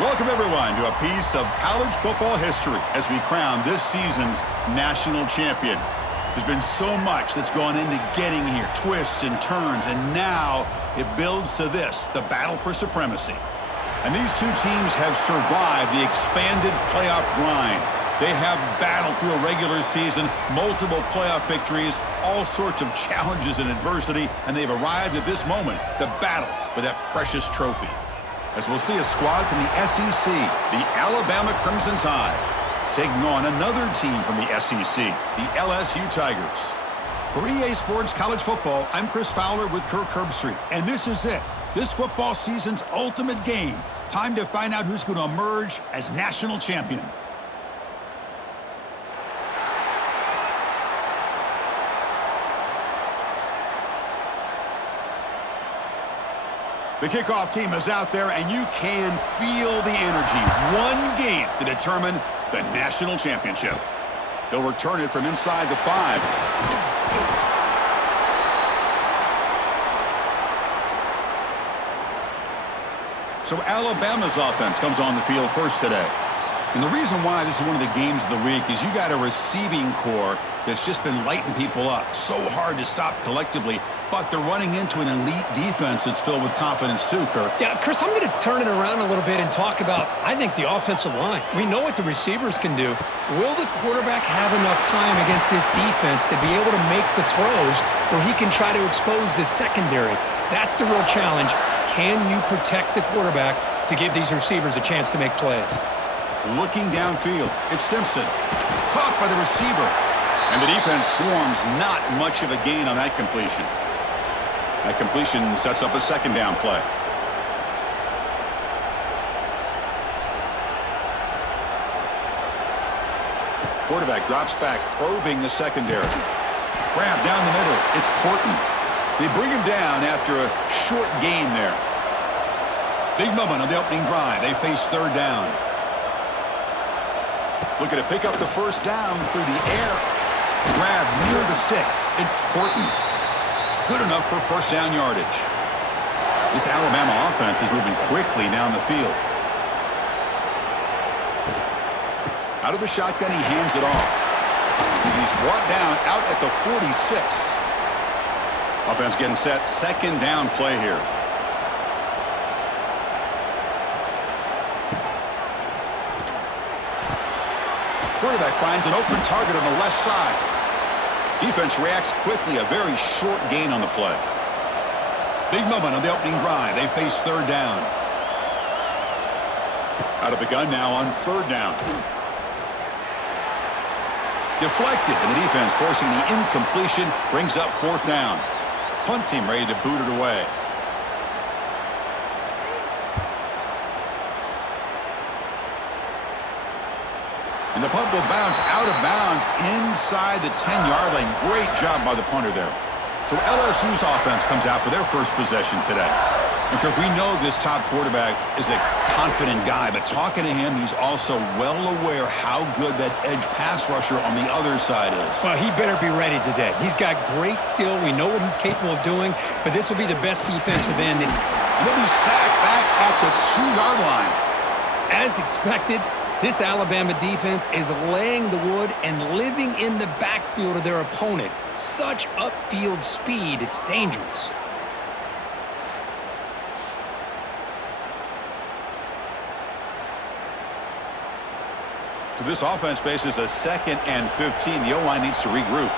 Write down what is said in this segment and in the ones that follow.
Welcome, everyone, to a piece of college football history as we crown this season's national champion. There's been so much that's gone into getting here, twists and turns, and now it builds to this, the battle for supremacy. And these two teams have survived the expanded playoff grind. They have battled through a regular season, multiple playoff victories, all sorts of challenges and adversity, and they've arrived at this moment, the battle for that precious trophy. As we'll see a squad from the SEC, the Alabama Crimson Tide, taking on another team from the SEC, the LSU Tigers. For EA Sports College Football, I'm Chris Fowler with Kirk Herbstreit, and this is it. This football season's ultimate game. Time to find out who's going to emerge as national champion. The kickoff team is out there, and you can feel the energy. One game to determine the national championship. They'll return it from inside the 5. So Alabama's offense comes on the field first today. And the reason why this is one of the games of the week is you got a receiving core that's just been lighting people up. So hard to stop collectively, but they're running into an elite defense that's filled with confidence too, Kirk. Yeah, Chris, I'm going to turn it around a little bit and talk about, I think, the offensive line. We know what the receivers can do. Will the quarterback have enough time against this defense to be able to make the throws where he can try to expose this secondary? That's the real challenge. Can you protect the quarterback to give these receivers a chance to make plays? Looking downfield, it's Simpson. Caught by the receiver. And the defense swarms, not much of a gain on that completion. That completion sets up a second down play. Quarterback drops back, probing the secondary. Grab down the middle. It's Horton. They bring him down after a short gain there. Big moment on the opening drive. They face third down. Looking to pick up the first down through the air. Grab near the sticks. It's Horton. Good enough for first down yardage. This Alabama offense is moving quickly down the field. Out of the shotgun, he hands it off. And he's brought down out at the 46. Offense getting set. Second down play here. Quarterback finds an open target on the left side. Defense reacts quickly. A very short gain on the play. Big moment on the opening drive. They face third down. Out of the gun now on third down. Deflected, and the defense forcing the incompletion brings up fourth down. Punt team ready to boot it away. And the punt will bounce out of bounds inside the 10-yard line. Great job by the punter there. So LSU's offense comes out for their first possession today. And Kirk, we know this top quarterback is a confident guy, but talking to him, he's also well aware how good that edge pass rusher on the other side is. Well, he better be ready today. He's got great skill. We know what he's capable of doing, but this will be the best defensive end. And he'll be sacked back at the 2-yard line. As expected, this Alabama defense is laying the wood and living in the backfield of their opponent. Such upfield speed, it's dangerous. So this offense faces a 2nd and 15. The O-line needs to regroup.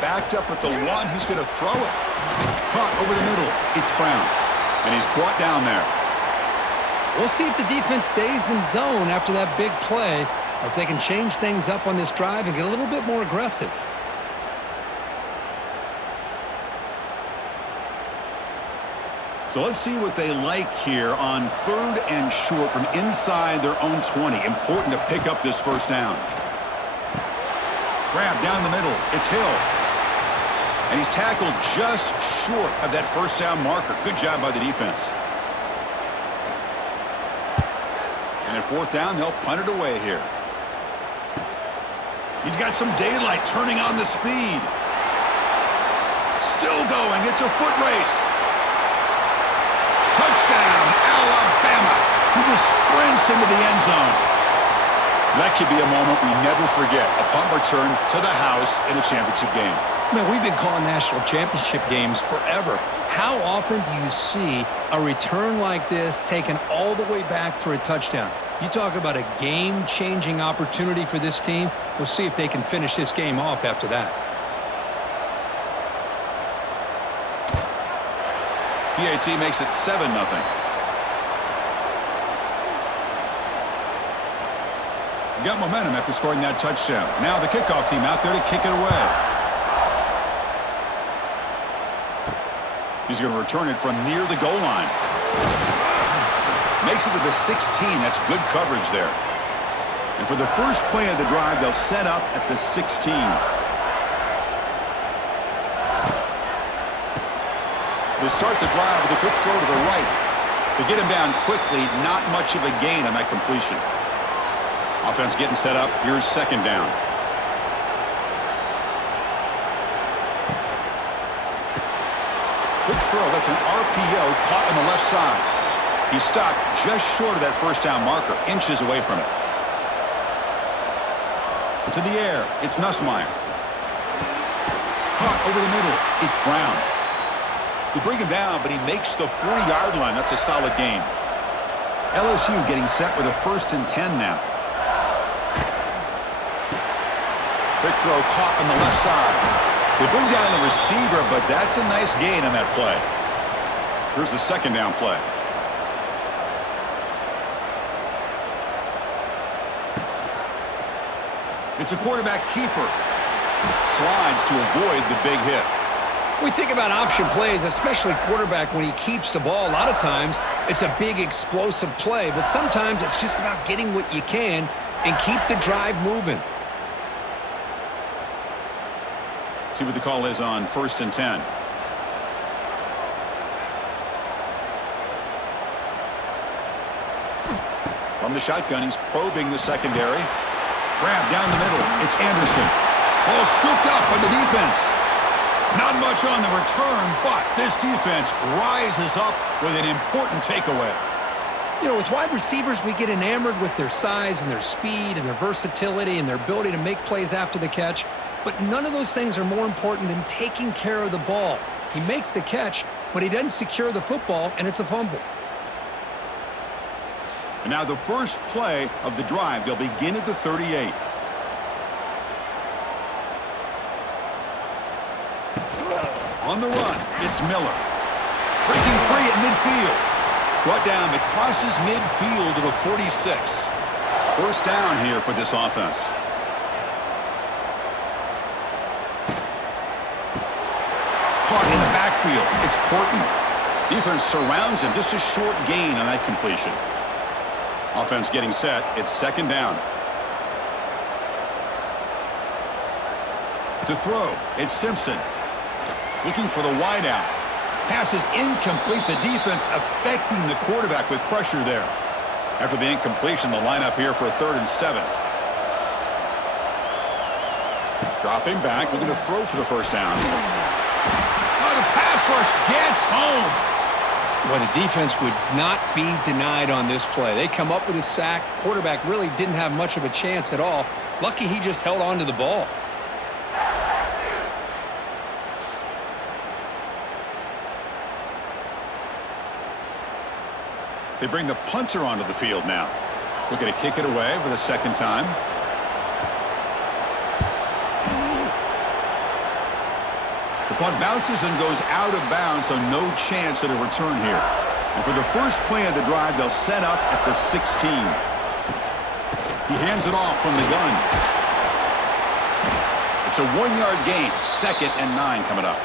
Backed up at the 1. He's going to throw it. Caught over the middle. It's Brown. And he's brought down there. We'll see if the defense stays in zone after that big play, or if they can change things up on this drive and get a little bit more aggressive. So let's see what they like here on third and short from inside their own 20. Important to pick up this first down. Grab down the middle. It's Hill. And he's tackled just short of that first down marker. Good job by the defense. And at fourth down, they'll punt it away here. He's got some daylight turning on the speed. Still going. It's a foot race. Touchdown, Alabama. just sprints into the end zone. That could be a moment we never forget. A punt return to the house in a championship game. Man, we've been calling national championship games forever. How often do you see a return like this taken all the way back for a touchdown? You talk about a game-changing opportunity for this team. We'll see if they can finish this game off after that. PAT makes it 7-0. Got momentum after scoring that touchdown. Now the kickoff team out there to kick it away. He's going to return it from near the goal line. Makes it to the 16. That's good coverage there. And for the first play of the drive, they'll set up at the 16. They start the drive with a quick throw to the right. To get him down quickly, not much of a gain on that completion. Offense getting set up. Here's second down. Quick throw. That's an RPO caught on the left side. He's stopped just short of that first down marker, inches away from it. To the air. It's Nussmeier. Caught over the middle. It's Brown. They bring him down, but he makes the 40-yard line. That's a solid gain. LSU getting set with a 1st and 10 now. Big throw caught on the left side. They bring down the receiver, but that's a nice gain on that play. Here's the second down play. It's a quarterback keeper. Slides to avoid the big hit. We think about option plays, especially quarterback when he keeps the ball. A lot of times, it's a big explosive play, but sometimes it's just about getting what you can and keep the drive moving. See what the call is on 1st and 10. From the shotgun, he's probing the secondary. Grab down the middle. It's Anderson. Ball scooped up by the defense. Not much on the return, but this defense rises up with an important takeaway. You know, with wide receivers, we get enamored with their size and their speed and their versatility and their ability to make plays after the catch. But none of those things are more important than taking care of the ball. He makes the catch, but he doesn't secure the football, and it's a fumble. And now the first play of the drive. They'll begin at the 38. On the run, it's Miller. Breaking free at midfield. Brought down, it crosses midfield to the 46. First down here for this offense. Caught in the backfield. It's Porton. Defense surrounds him. Just a short gain on that completion. Offense getting set. It's second down. To throw, it's Simpson. Looking for the wideout. Pass is incomplete. The defense affecting the quarterback with pressure there. After the incompletion, the lineup here for a 3rd and 7. Dropping back, looking to throw for the first down. Oh, the pass rush gets home. Well, the defense would not be denied on this play. They come up with a sack. Quarterback really didn't have much of a chance at all. Lucky he just held on to the ball. They bring the punter onto the field now. Looking to kick it away for the second time. The punt bounces and goes out of bounds, so no chance at a return here. And for the first play of the drive, they'll set up at the 16. He hands it off from the gun. It's a 1-yard gain. 2nd and 9 coming up.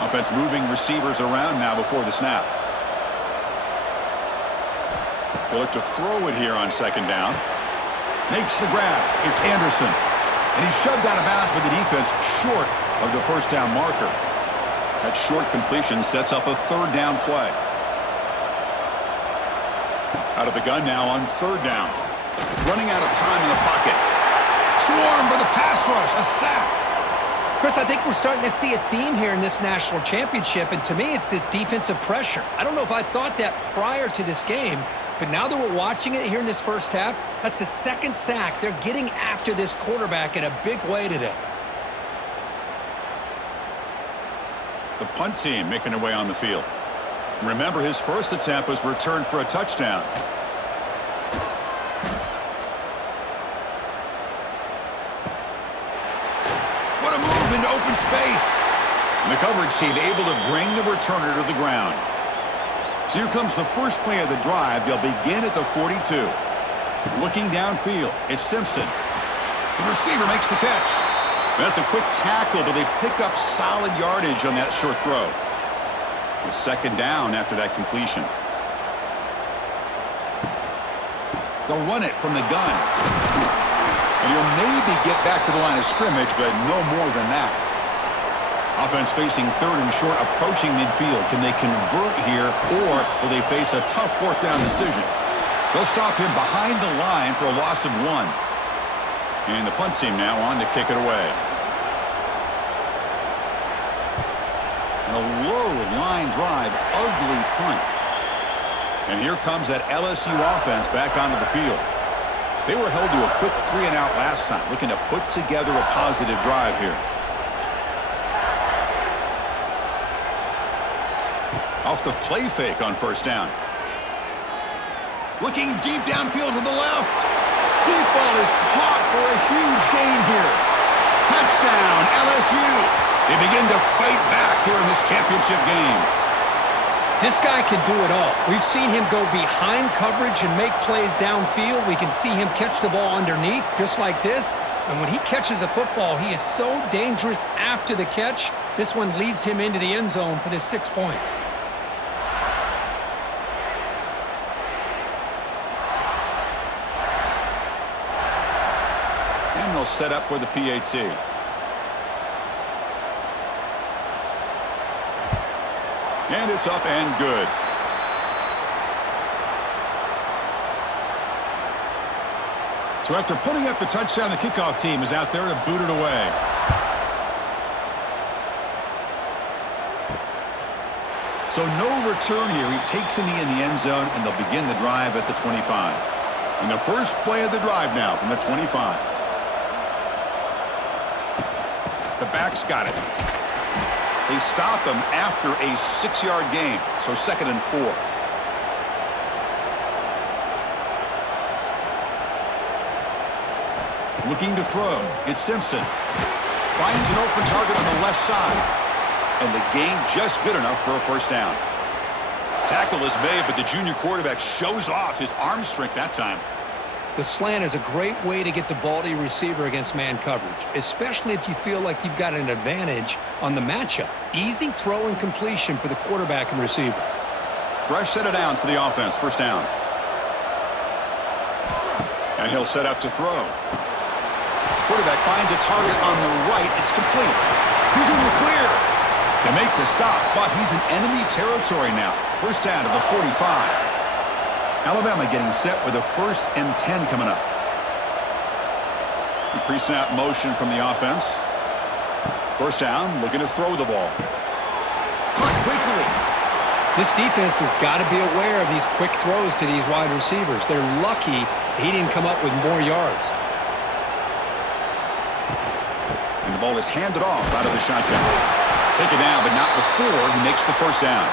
Offense moving receivers around now before the snap. They look to throw it here on second down. Makes the grab. It's Anderson. And he's shoved out of bounds by the defense short of the first down marker. That short completion sets up a 3rd down play. Out of the gun now on 3rd down. Running out of time in the pocket. Swarmed by the pass rush. A sack. Chris, I think we're starting to see a theme here in this national championship, and to me, it's this defensive pressure. I don't know if I thought that prior to this game, but now that we're watching it here in this first half, that's the second sack. They're getting after this quarterback in a big way today. The punt team making their way on the field. Remember, his first attempt was returned for a touchdown. What a move into open space. And the coverage team able to bring the returner to the ground. So here comes the first play of the drive. They'll begin at the 42. Looking downfield, it's Simpson. The receiver makes the catch. That's a quick tackle, but they pick up solid yardage on that short throw. A second down after that completion. They'll run it from the gun. And he'll maybe get back to the line of scrimmage, but no more than that. Offense facing third and short, approaching midfield. Can they convert here, or will they face a tough fourth down decision? They'll stop him behind the line for a loss of 1. And the punt team now on to kick it away. And a low line drive, ugly punt. And here comes that LSU offense back onto the field. They were held to a quick 3-and-out last time, looking to put together a positive drive here. Off the play fake on first down. Looking deep downfield to the left. Deep ball is caught for a huge gain here. Touchdown, LSU. They begin to fight back here in this championship game. This guy can do it all. We've seen him go behind coverage and make plays downfield. We can see him catch the ball underneath just like this. And when he catches a football, he is so dangerous after the catch. This one leads him into the end zone for the 6 points. And they'll set up with the PAT. And it's up and good. So after putting up the touchdown, the kickoff team is out there to boot it away. So no return here. He takes a knee in the end zone, and they'll begin the drive at the 25. And the first play of the drive now from the 25. The back's got it. They stop him after a 6-yard gain, so 2nd and 4. Looking to throw. It's Simpson. Finds an open target on the left side. And the gain just good enough for a first down. Tackle is made, but the junior quarterback shows off his arm strength that time. The slant is a great way to get the ball to your receiver against man coverage, especially if you feel like you've got an advantage on the matchup. Easy throw and completion for the quarterback and receiver. Fresh set of downs for the offense. First down. And he'll set up to throw. Quarterback finds a target on the right. It's complete. He's in the clear. They make the stop, but he's in enemy territory now. First down to the 45. Alabama getting set with a 1st and 10 coming up. The pre-snap motion from the offense. First down, looking to throw the ball. Caught quickly. This defense has got to be aware of these quick throws to these wide receivers. They're lucky he didn't come up with more yards. And the ball is handed off out of the shotgun. Take it down, but not before he makes the first down.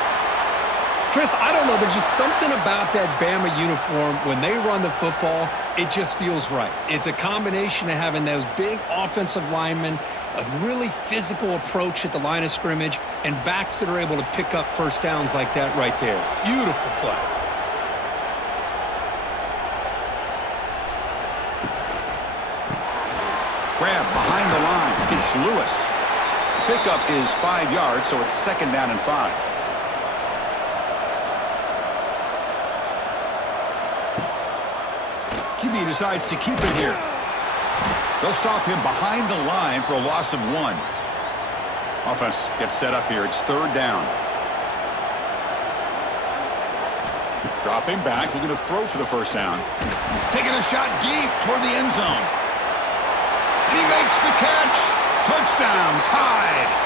Chris, I don't know. There's just something about that Bama uniform. When they run the football, it just feels right. It's a combination of having those big offensive linemen, a really physical approach at the line of scrimmage, and backs that are able to pick up first downs like that right there. Beautiful play. Grab behind the line. It's Lewis. Pickup is 5 yards, so it's 2nd down and 5. QB decides to keep it here. They'll stop him behind the line for a loss of 1. Offense gets set up here. It's 3rd down. Dropping back, looking to throw for the first down. Taking a shot deep toward the end zone. And he makes the catch. Touchdown, tied.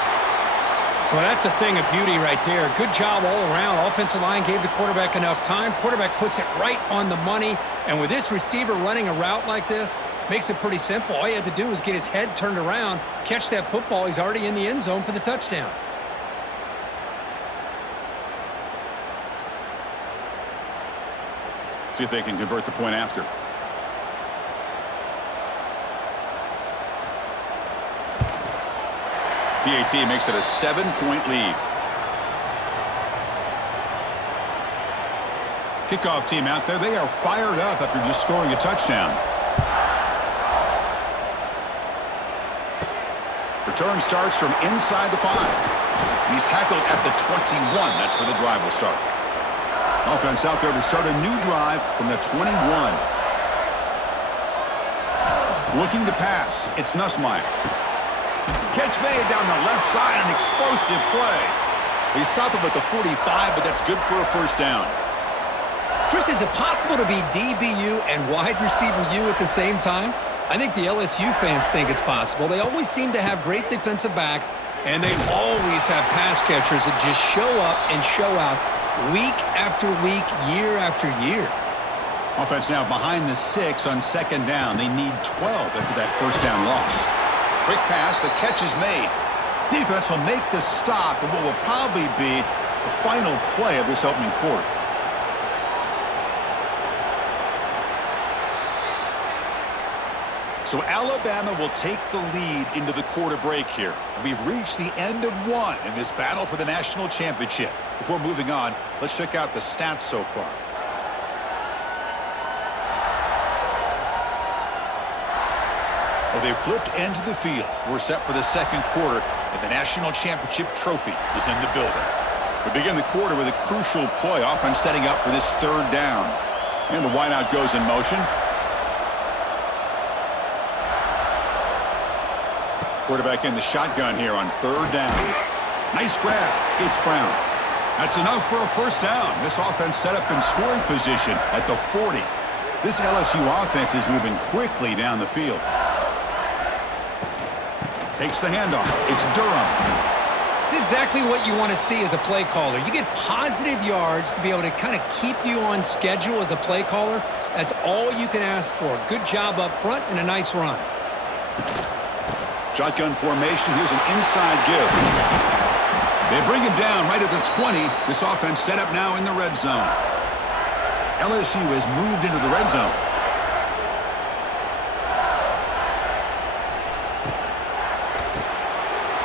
Well, that's a thing of beauty right there. Good job all around. Offensive line gave the quarterback enough time. Quarterback puts it right on the money. And with this receiver running a route like this, makes it pretty simple. All you had to do was get his head turned around, catch that football. He's already in the end zone for the touchdown. See if they can convert the point after. PAT makes it a 7-point lead. Kickoff team out there. They are fired up after just scoring a touchdown. Return starts from inside the 5. And he's tackled at the 21. That's where the drive will start. Offense out there to start a new drive from the 21. Looking to pass. It's Nussmeier. Catch made down the left side, an explosive play. They stop him at the 45, but that's good for a first down. Chris, is it possible to be DBU and wide receiver U at the same time? I think the LSU fans think it's possible. They always seem to have great defensive backs, and they always have pass catchers that just show up and show out week after week, year after year. Offense now behind the 6 on second down. They need 12 after that first down loss. Quick pass, the catch is made. Defense will make the stop of what will probably be the final play of this opening quarter. So Alabama will take the lead into the quarter break here. We've reached the end of one in this battle for the national championship. Before moving on, let's check out the stats so far. Well, they flipped into the field. We're set for the second quarter, and the national championship trophy is in the building. We begin the quarter with a crucial play. Offense setting up for this third down. And the wideout goes in motion. Quarterback in the shotgun here on third down. Nice grab. It's Brown. That's enough for a first down. This offense set up in scoring position at the 40. This LSU offense is moving quickly down the field. Takes the handoff. It's Durham. It's exactly what you want to see as a play caller. You get positive yards to be able to kind of keep you on schedule as a play caller. That's all you can ask for. Good job up front and a nice run. Shotgun formation. Here's an inside give. They bring him down right at the 20. This offense set up now in the red zone. LSU has moved into the red zone.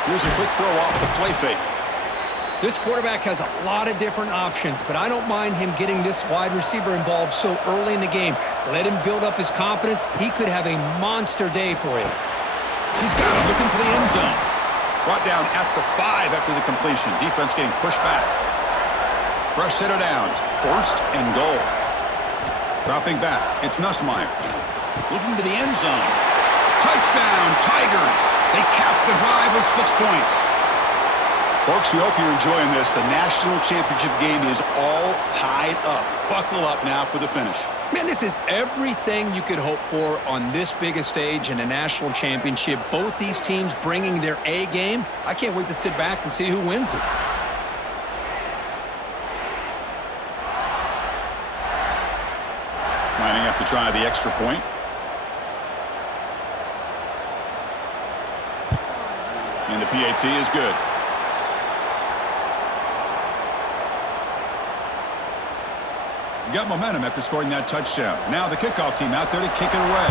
Here's a quick throw off the play fake. This quarterback has a lot of different options, but I don't mind him getting this wide receiver involved so early in the game. Let him build up his confidence. He could have a monster day for you. He's got him looking for the end zone. Brought down at the 5 after the completion. Defense getting pushed back. Fresh set of downs. First and goal. Dropping back. It's Nussmeier. Looking to the end zone. Touchdown, Tigers. They cap the drive with 6 points. Folks, we hope you're enjoying this. The national championship game is all tied up. Buckle up now for the finish. Man, this is everything you could hope for on this big a stage in a national championship. Both these teams bringing their A game. I can't wait to sit back and see who wins it. Lining up to try the extra point. And the PAT is good. Got momentum after scoring that touchdown. Now the kickoff team out there to kick it away.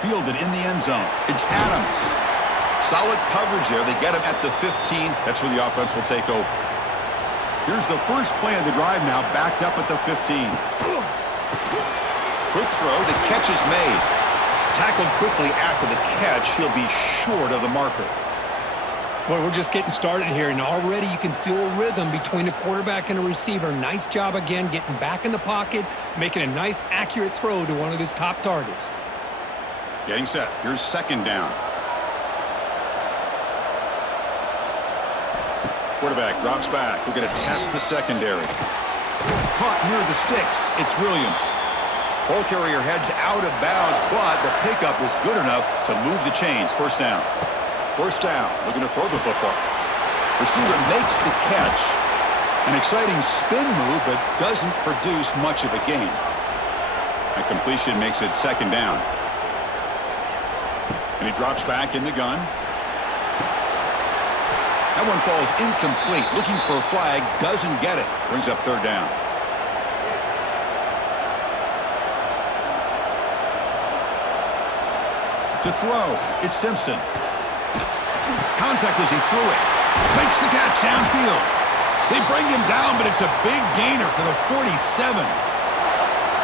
Fielded in the end zone. It's Adams. Solid coverage there. They get him at the 15. That's where the offense will take over. Here's the first play of the drive now, backed up at the 15. Quick throw. The catch is made. Tackled quickly after the catch. He'll be short of the marker. Well, we're just getting started here, and already you can feel a rhythm between a quarterback and a receiver. Nice job again getting back in the pocket, making a nice, accurate throw to one of his top targets. Getting set. Here's second down. Quarterback drops back. We're going to test the secondary. Caught near the sticks. It's Williams. Ball carrier heads out of bounds, but the pickup is good enough to move the chains. First down. First down. Looking to throw the football. Receiver makes the catch. An exciting spin move, but doesn't produce much of a gain. A completion makes it second down. And he drops back in the gun. That one falls incomplete. Looking for a flag. Doesn't get it. Brings up third down. To throw, it's Simpson. Contact as he threw it. Makes the catch downfield. They bring him down, but it's a big gainer to the 47.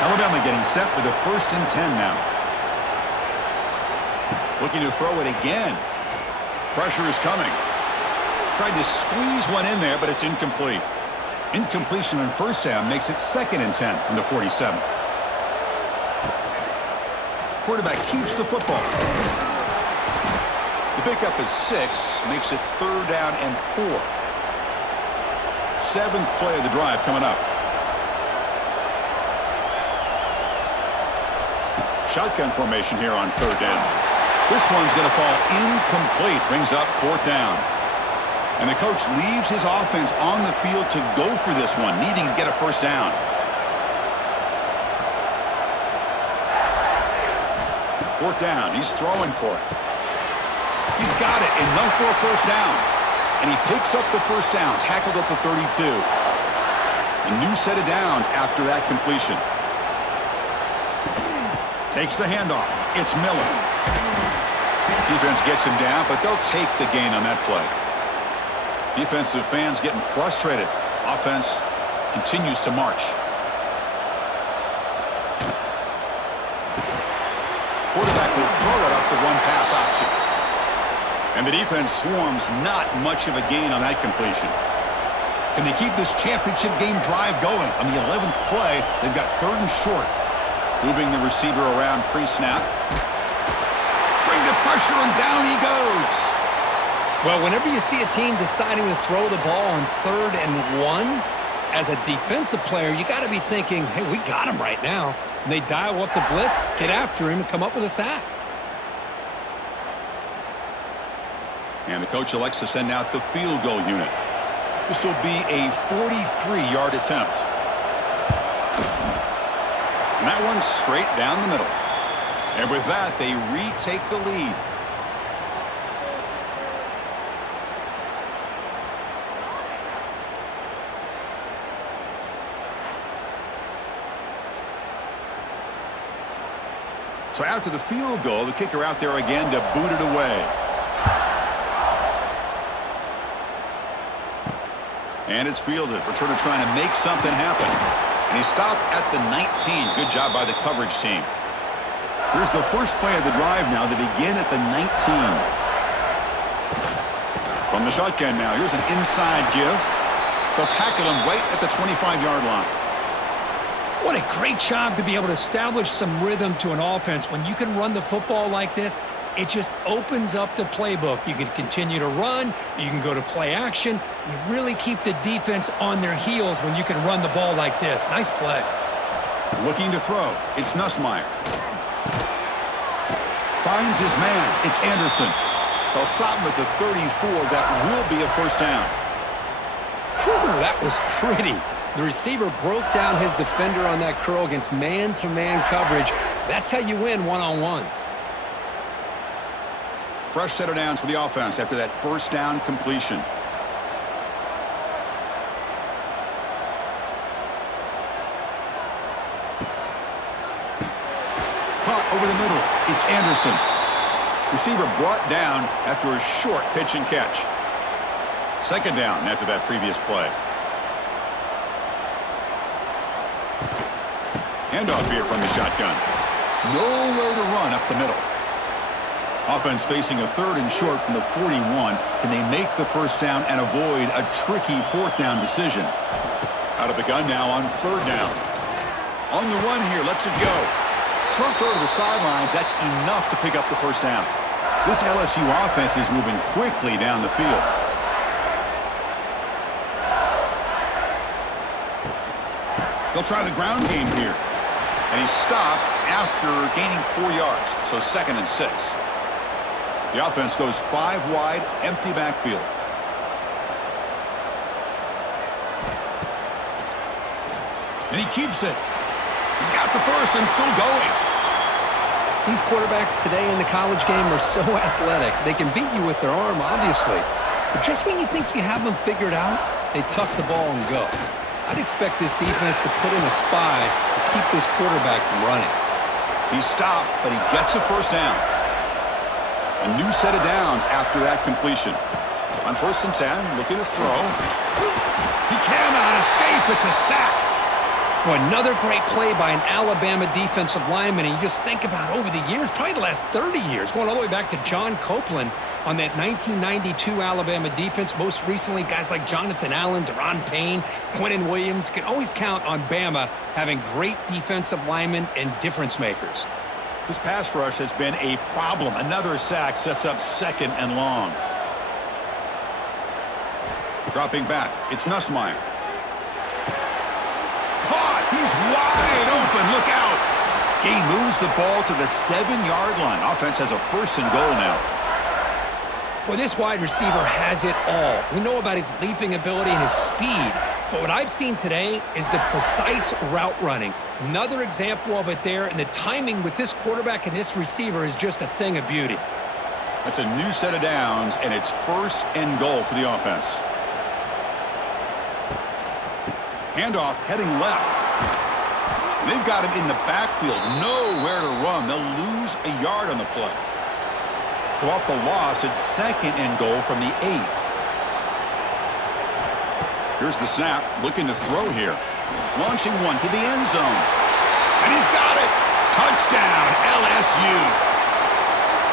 Alabama getting set with a 1st and 10 now. Looking to throw it again. Pressure is coming. Tried to squeeze one in there, but it's incomplete. Incompletion on first down makes it 2nd and 10 from the 47. Quarterback keeps the football. The pickup is 6, makes it 3rd down and 4. 7th play of the drive coming up. Shotgun formation here on 3rd down. This one's going to fall incomplete. Brings up 4th down. And the coach leaves his offense on the field to go for this one, needing to get a 1st down. 4th down. He's throwing for it. He's got it. Enough for a 1st down. And he picks up the 1st down, tackled at the 32. A new set of downs after that completion. Takes the handoff. It's Miller. Defense gets him down, but they'll take the gain on that play. Defensive fans getting frustrated. Offense continues to march. Quarterback will throw it off the one-pass option. And the defense swarms. Not much of a gain on that completion. Can they keep this championship game drive going? On the 11th play, they've got 3rd and short. Moving the receiver around pre-snap. Bring the pressure, and down he goes. Well, whenever you see a team deciding to throw the ball on 3rd and 1, as a defensive player, you got to be thinking, hey, we got him right now. And they dial up the blitz, get after him, and come up with a sack. And the coach elects to send out the field goal unit. This will be a 43-yard attempt. And that one's straight down the middle. And with that, they retake the lead. So after the field goal, the kicker out there again to boot it away. And it's fielded. Returner trying to make something happen. And he stopped at the 19. Good job by the coverage team. Here's the first play of the drive now. They begin at the 19. From the shotgun now. Here's an inside give. They'll tackle him right at the 25-yard line. What a great job to be able to establish some rhythm to an offense. When you can run the football like this, it just opens up the playbook. You can continue to run. You can go to play action. You really keep the defense on their heels when you can run the ball like this. Nice play. Looking to throw. It's Nussmeier. Finds his man. It's Anderson. They'll stop him at the 34. That will be a 1st down. Whew, that was pretty. The receiver broke down his defender on that curl against man-to-man coverage. That's how you win one-on-ones. Fresh set of downs for the offense after that 1st down completion. Caught over the middle. It's Anderson. Receiver brought down after a short pitch and catch. 2nd down after that previous play. Handoff here from the shotgun. Nowhere to run up the middle. Offense facing a 3rd and short from the 41. Can they make the 1st down and avoid a tricky 4th down decision? Out of the gun now on 3rd down. On the run here, lets it go. Short throw to the sidelines. That's enough to pick up the 1st down. This LSU offense is moving quickly down the field. They'll try the ground game here. And he's stopped after gaining 4 yards, so 2nd and 6. The offense goes 5 wide, empty backfield. And he keeps it. He's got the first and still going. These quarterbacks today in the college game are so athletic. They can beat you with their arm, obviously. But just when you think you have them figured out, they tuck the ball and go. I'd expect this defense to put in a spy to keep this quarterback from running. He's stopped, but he gets a first down. A new set of downs after that completion. On 1st and 10, looking to throw. He cannot escape. It's a sack. Boy, another great play by an Alabama defensive lineman. And you just think about over the years, probably the last 30 years, going all the way back to John Copeland on that 1992 Alabama defense. Most recently, guys like Jonathan Allen, Deron Payne, Quinnen Williams. You can always count on Bama having great defensive linemen and difference makers. This pass rush has been a problem. Another sack sets up 2nd and long. Dropping back, it's Nussmeier. Caught! He's wide open. Look out! Gain moves the ball to the 7-yard line. Offense has a 1st and goal now. Well, this wide receiver has it all. We know about his leaping ability and his speed, but what I've seen today is the precise route running. Another example of it there, and the timing with this quarterback and this receiver is just a thing of beauty. That's a new set of downs, and it's 1st and goal for the offense. Handoff heading left. They've got him in the backfield. Nowhere to run. They'll lose a yard on the play. So off the loss, it's 2nd and goal from the 8. Here's the snap. Looking to throw here. Launching one to the end zone. And he's got it. Touchdown, LSU.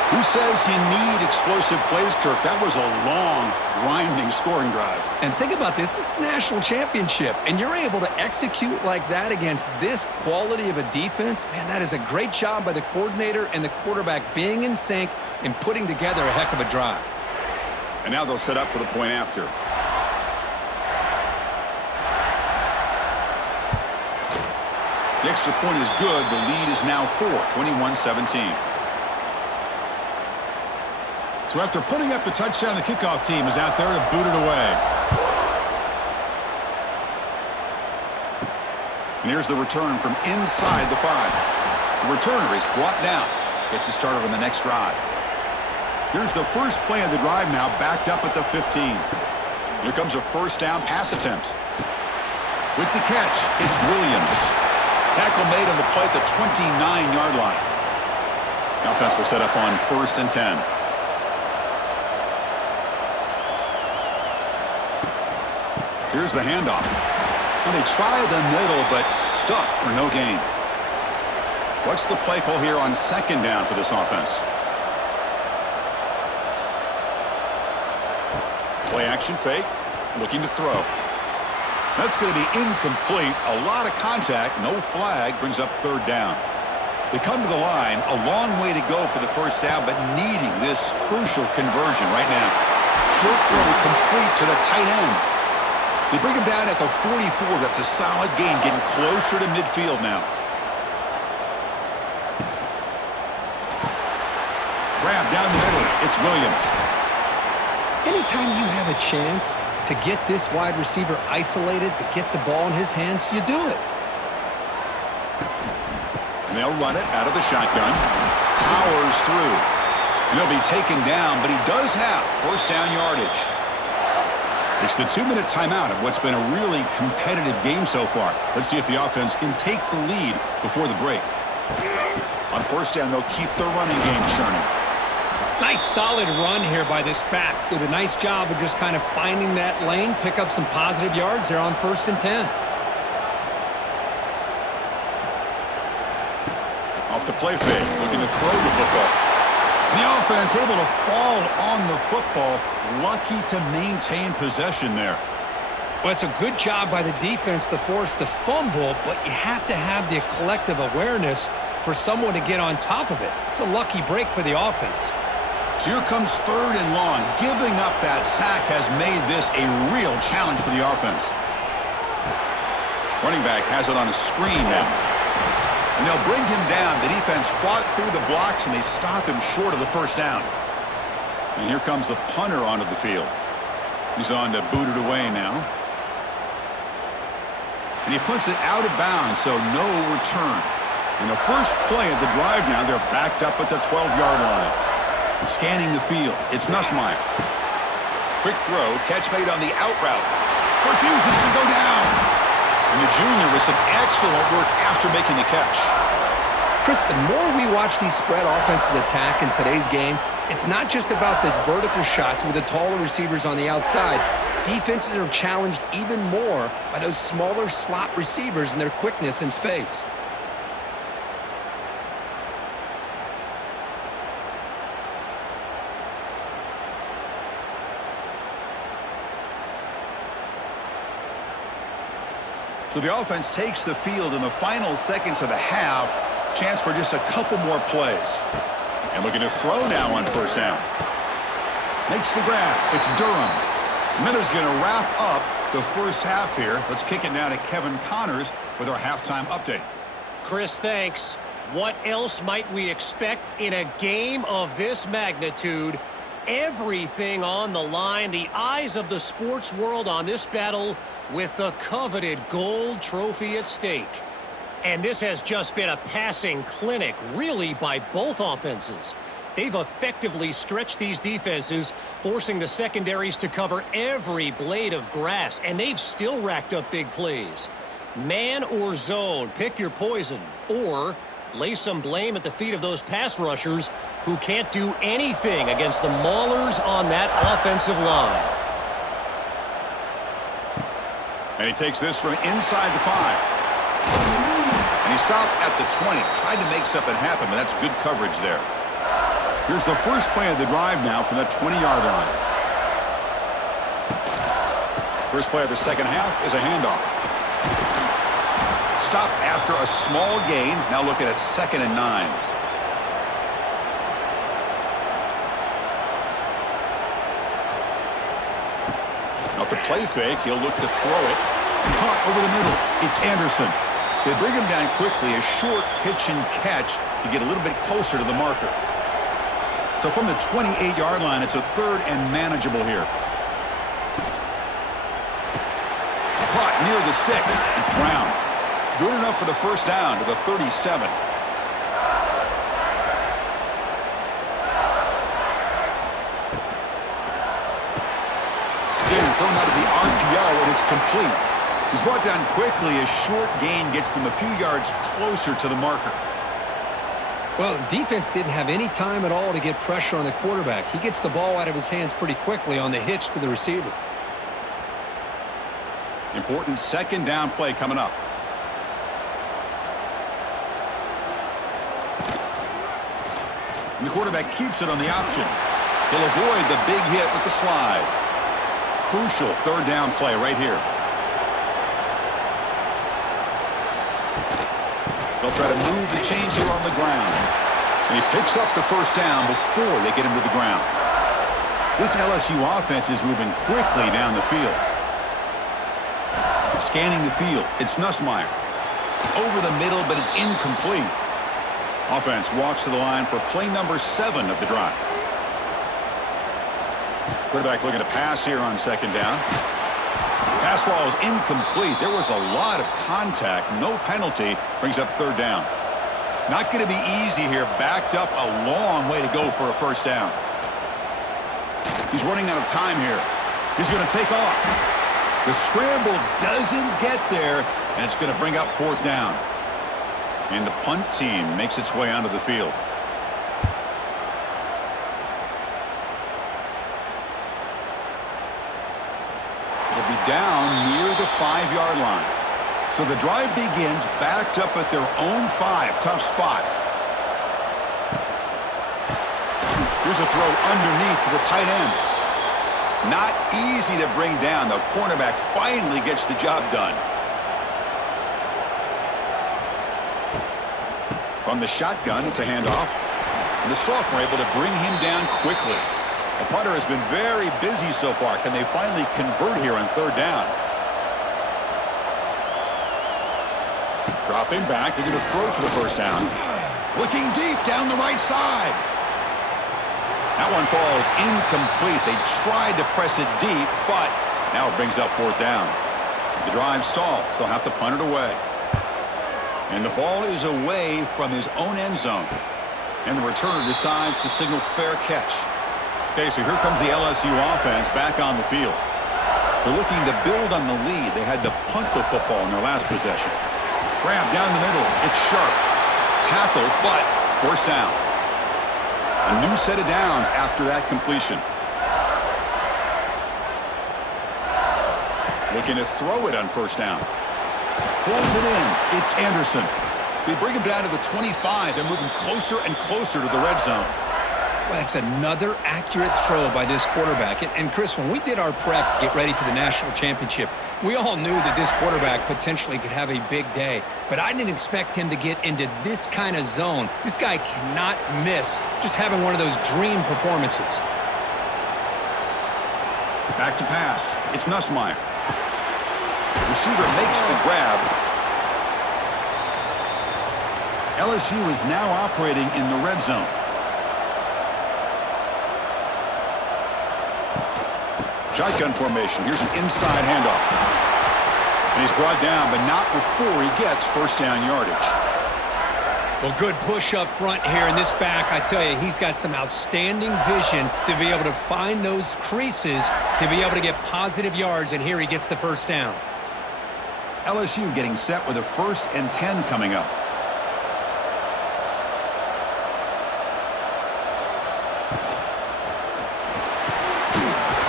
Who says you need explosive plays, Kirk? That was a long, grinding scoring drive. And think about this. This is a national championship, and you're able to execute like that against this quality of a defense. Man, that is a great job by the coordinator and the quarterback being in sync and putting together a heck of a drive. And now they'll set up for the point after. The extra point is good. The lead is now 4, 21-17. So after putting up the touchdown, the kickoff team is out there to boot it away. And here's the return from inside the 5. The returner is brought down. Gets it started on the next drive. Here's the first play of the drive now, backed up at the 15. Here comes a 1st down pass attempt. With the catch, it's Williams. Tackle made on the play at the 29-yard line. The offense will set up on 1st and 10. Here's the handoff. And they try the middle, but stuffed for no gain. What's the play call here on 2nd down for this offense? Play action fake, looking to throw. That's going to be incomplete. A lot of contact, no flag, brings up 3rd down. They come to the line, a long way to go for the 1st down, but needing this crucial conversion right now. Short throw complete to the tight end. They bring him down at the 44. That's a solid gain, getting closer to midfield now. Grab down the middle. It's Williams. Anytime you have a chance to get this wide receiver isolated, to get the ball in his hands, you do it. And they'll run it out of the shotgun. Powers through. And he'll be taken down, but he does have 1st down yardage. It's the 2-minute timeout of what's been a really competitive game so far. Let's see if the offense can take the lead before the break. On 1st down, they'll keep their running game churning. Nice solid run here by this back. Did a nice job of just kind of finding that lane, pick up some positive yards there on 1st and 10. Off the play fake, looking to throw the football. The offense able to fall on the football, lucky to maintain possession there. Well, it's a good job by the defense to force the fumble, but you have to have the collective awareness for someone to get on top of it. It's a lucky break for the offense. So here comes 3rd and long. Giving up that sack has made this a real challenge for the offense. Running back has it on a screen now. And they'll bring him down. The defense fought through the blocks, and they stop him short of the first down. And here comes the punter onto the field. He's on to boot it away now. And he puts it out of bounds, so no return. And the first play of the drive now, they're backed up at the 12-yard line. Scanning the field, it's Nussmeier. Quick throw, catch made on the out route. Refuses to go down. And the junior with some excellent work after making the catch. Chris, the more we watch these spread offenses attack in today's game, it's not just about the vertical shots with the taller receivers on the outside. Defenses are challenged even more by those smaller slot receivers and their quickness in space. So the offense takes the field in the final seconds of the half. Chance for just a couple more plays. And looking to throw now on first down. Makes the grab. It's Durham. Miller's going to wrap up the first half here. Let's kick it now to Kevin Connors with our halftime update. Chris, thanks. What else might we expect in a game of this magnitude? Everything on the line. The eyes of the sports world on this battle with the coveted gold trophy at stake. And this has just been a passing clinic, really, by both offenses. They've effectively stretched these defenses, forcing the secondaries to cover every blade of grass, and they've still racked up big plays. Man or zone, pick your poison, or lay some blame at the feet of those pass rushers who can't do anything against the maulers on that offensive line. And he takes this from inside the 5. And he stopped at the 20. Tried to make something happen, but that's good coverage there. Here's the first play of the drive now from that 20-yard line. First play of the second half is a handoff. Stop after a small gain. Now looking at 2nd and 9. Off the play fake, he'll look to throw it. Caught over the middle. It's Anderson. They bring him down quickly, a short pitch and catch to get a little bit closer to the marker. So from the 28-yard line, it's a 3rd and manageable here. Caught near the sticks. It's Brown. Good enough for the first down to the 37. Again, thrown out of the RPO, and it's complete. He's brought down quickly. A short gain gets them a few yards closer to the marker. Well, the defense didn't have any time at all to get pressure on the quarterback. He gets the ball out of his hands pretty quickly on the hitch to the receiver. Important 2nd down play coming up. And the quarterback keeps it on the option. He'll avoid the big hit with the slide. Crucial 3rd down play right here. They'll try to move the chains here on the ground. And he picks up the first down before they get him to the ground. This LSU offense is moving quickly down the field. Scanning the field, it's Nussmeier. Over the middle, but it's incomplete. Offense walks to the line for play number 7 of the drive. Quarterback looking to pass here on 2nd down. Pass ball is incomplete. There was a lot of contact. No penalty. Brings up 3rd down. Not going to be easy here. Backed up a long way to go for a first down. He's running out of time here. He's going to take off. The scramble doesn't get there, and it's going to bring up 4th down. And the punt team makes its way onto the field. Down near the 5-yard line. So the drive begins backed up at their own 5. Tough spot. Here's a throw underneath to the tight end. Not easy to bring down. The cornerback finally gets the job done. From the shotgun, it's a handoff. And the sophomore able to bring him down quickly. The punter has been very busy so far. Can they finally convert here on 3rd down? Dropping back, they're going to throw for the first down. Looking deep down the right side. That one falls incomplete. They tried to press it deep, but now it brings up fourth down. The drive stalls. They'll have to punt it away. And the ball is away from his own end zone. And the returner decides to signal fair catch. Okay, so here comes the LSU offense back on the field. They're looking to build on the lead. They had to punt the football in their last possession. Grab down the middle. It's sharp. Tackle, but first down. A new set of downs after that completion. Looking to throw it on first down. Pulls it in. It's Anderson. They bring him down to the 25. They're moving closer and closer to the red zone. Well, that's another accurate throw by this quarterback. And Chris, when we did our prep to get ready for the national championship, we all knew that this quarterback potentially could have a big day. But I didn't expect him to get into this kind of zone. This guy cannot miss just having one of those dream performances. Back to pass. It's Nussmeier. Receiver makes the grab. LSU is now operating in the red zone. Shotgun formation. Here's an inside handoff. And he's brought down, but not before he gets first down yardage. Well, good push up front here in this back. I tell you, he's got some outstanding vision to be able to find those creases, to be able to get positive yards, and here he gets the first down. LSU getting set with a 1st and 10 coming up.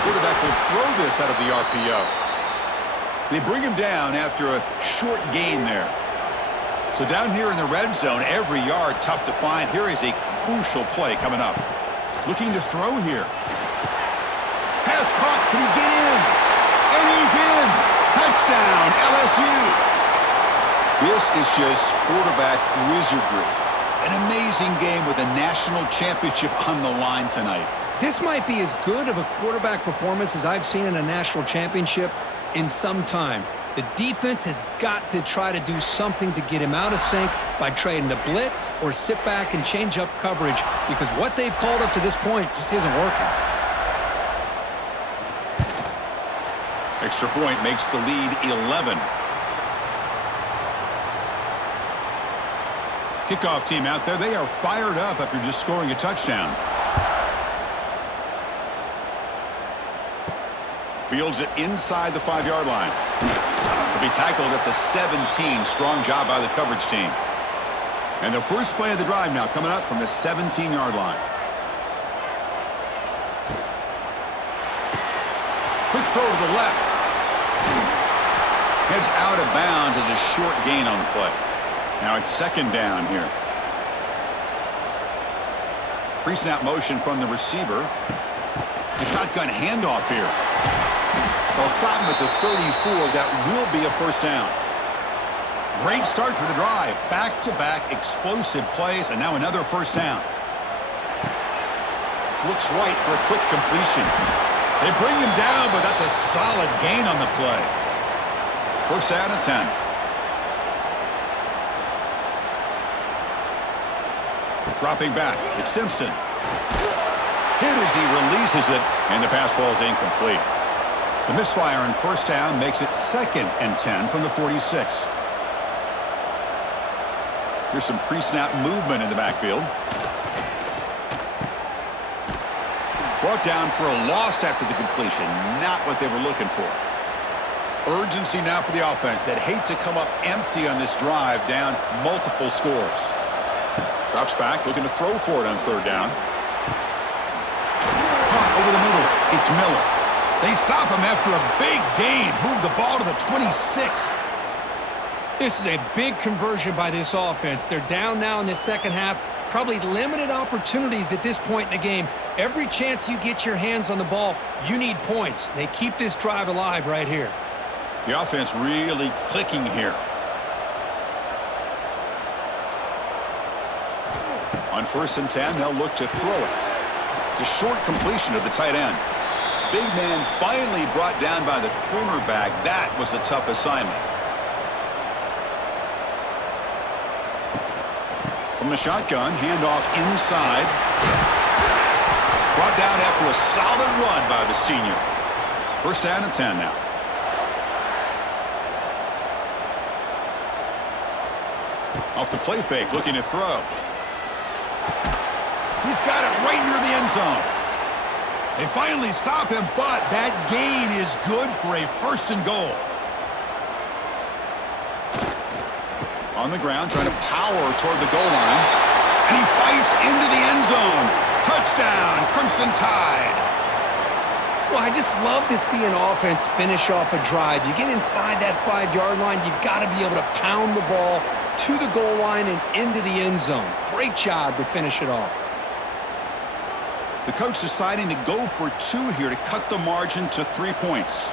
Quarterback will throw this out of the RPO. They bring him down after a short gain there. So down here in the red zone, every yard tough to find. Here is a crucial play coming up. Looking to throw here. Pass caught. Can he get in? And he's in. Touchdown, LSU. This is just quarterback wizardry. An amazing game with a national championship on the line tonight. This might be as good of a quarterback performance as I've seen in a national championship in some time. The defense has got to try to do something to get him out of sync by trading the blitz or sit back and change up coverage, because what they've called up to this point just isn't working. Extra point makes the lead 11. Kickoff team out there. They are fired up after just scoring a touchdown. Fields it inside the 5-yard line. Will be tackled at the 17. Strong job by the coverage team. And the first play of the drive now coming up from the 17-yard line. Quick throw to the left. Heads out of bounds as a short gain on the play. Now it's second down here. Pre-snap motion from the receiver. The shotgun handoff here. They'll stop him at the 34. That will be a first down. Great start for the drive. Back-to-back explosive plays, and now another first down. Looks right for a quick completion. They bring him down, but that's a solid gain on the play. First down and 10. Dropping back, it's Simpson. Hit as he releases it, and the pass ball is incomplete. The misfire on first down makes it 2nd and 10 from the 46. Here's some pre-snap movement in the backfield. Brought down for a loss after the completion. Not what they were looking for. Urgency now for the offense that hates to come up empty on this drive, down multiple scores. Drops back, looking to throw for it on third down. Caught over the middle. It's Miller. They stop him after a big gain. Move the ball to the 26. This is a big conversion by this offense. They're down now in the second half. Probably limited opportunities at this point in the game. Every chance you get your hands on the ball, you need points. They keep this drive alive right here. The offense really clicking here. On 1st and 10, they'll look to throw it. It's a short completion to the tight end. Big man finally brought down by the cornerback. That was a tough assignment. From the shotgun, handoff inside. Brought down after a solid run by the senior. First down and 10 now. Off the play fake, looking to throw. He's got it right near the end zone. They finally stop him, but that gain is good for a first and goal. On the ground, trying to power toward the goal line. And he fights into the end zone. Touchdown, Crimson Tide. Well, I just love to see an offense finish off a drive. You get inside that 5-yard line, you've got to be able to pound the ball to the goal line and into the end zone. Great job to finish it off. The coach deciding to go for 2 here to cut the margin to 3 points.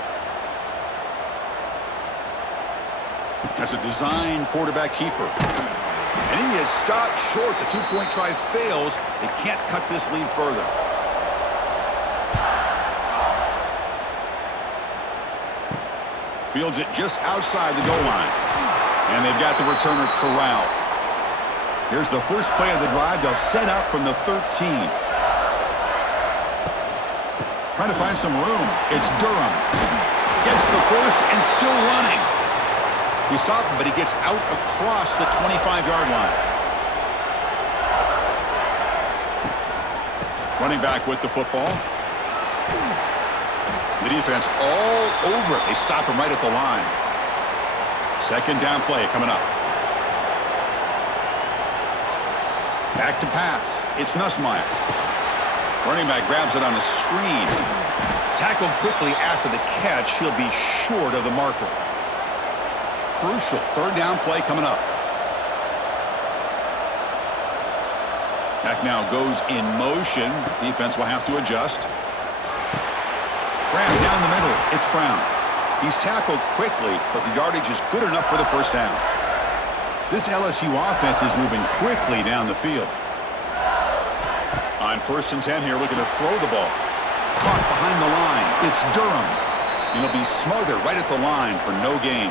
As a design quarterback keeper. And he is stopped short. The 2-point try fails. They can't cut this lead further. Fields it just outside the goal line. And they've got the returner corralled. Here's the first play of the drive. They'll set up from the 13. Trying to find some room. It's Durham. Gets the first and still running. He stopped him, but he gets out across the 25-yard line. Running back with the football. The defense all over it. They stop him right at the line. Second down play coming up. Back to pass. It's Nussmeier. Running back grabs it on a screen. Tackled quickly after the catch. He'll be short of the marker. Crucial third down play coming up. Back now goes in motion. Defense will have to adjust. Grab down the middle. It's Brown. He's tackled quickly, but the yardage is good enough for the first down. This LSU offense is moving quickly down the field. On first and 10 here, looking to throw the ball. Caught behind the line. It's Durham. And he'll be smothered right at the line for no gain.